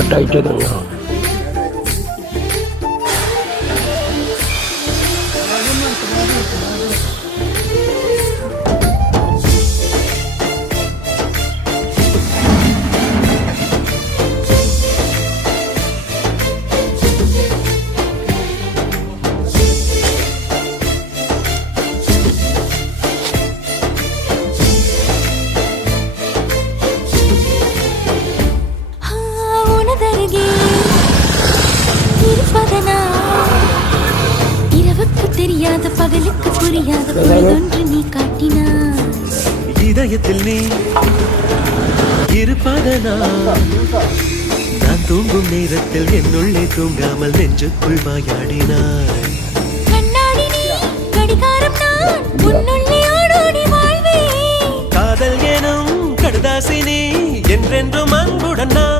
கட்டாயிட்டதுங்க. தெரியாத பகலுக்கு புரியாத பொழுதொன்று நீ காட்டினாய். இதயத்தில் நீ இருப்பதனா நான் தூங்கும் நேரத்தில் என்னுள்ளே தூங்காமல் நெஞ்சுக்குள் வாயாடினாய். கண்ணாடி நீ கடிகாரம் நான் உன்னுள்ளே ஓடோடி வாழ்வே. காதல் எனும் கடுதாசி நீ என்றென்றும் அன்புடன் நான்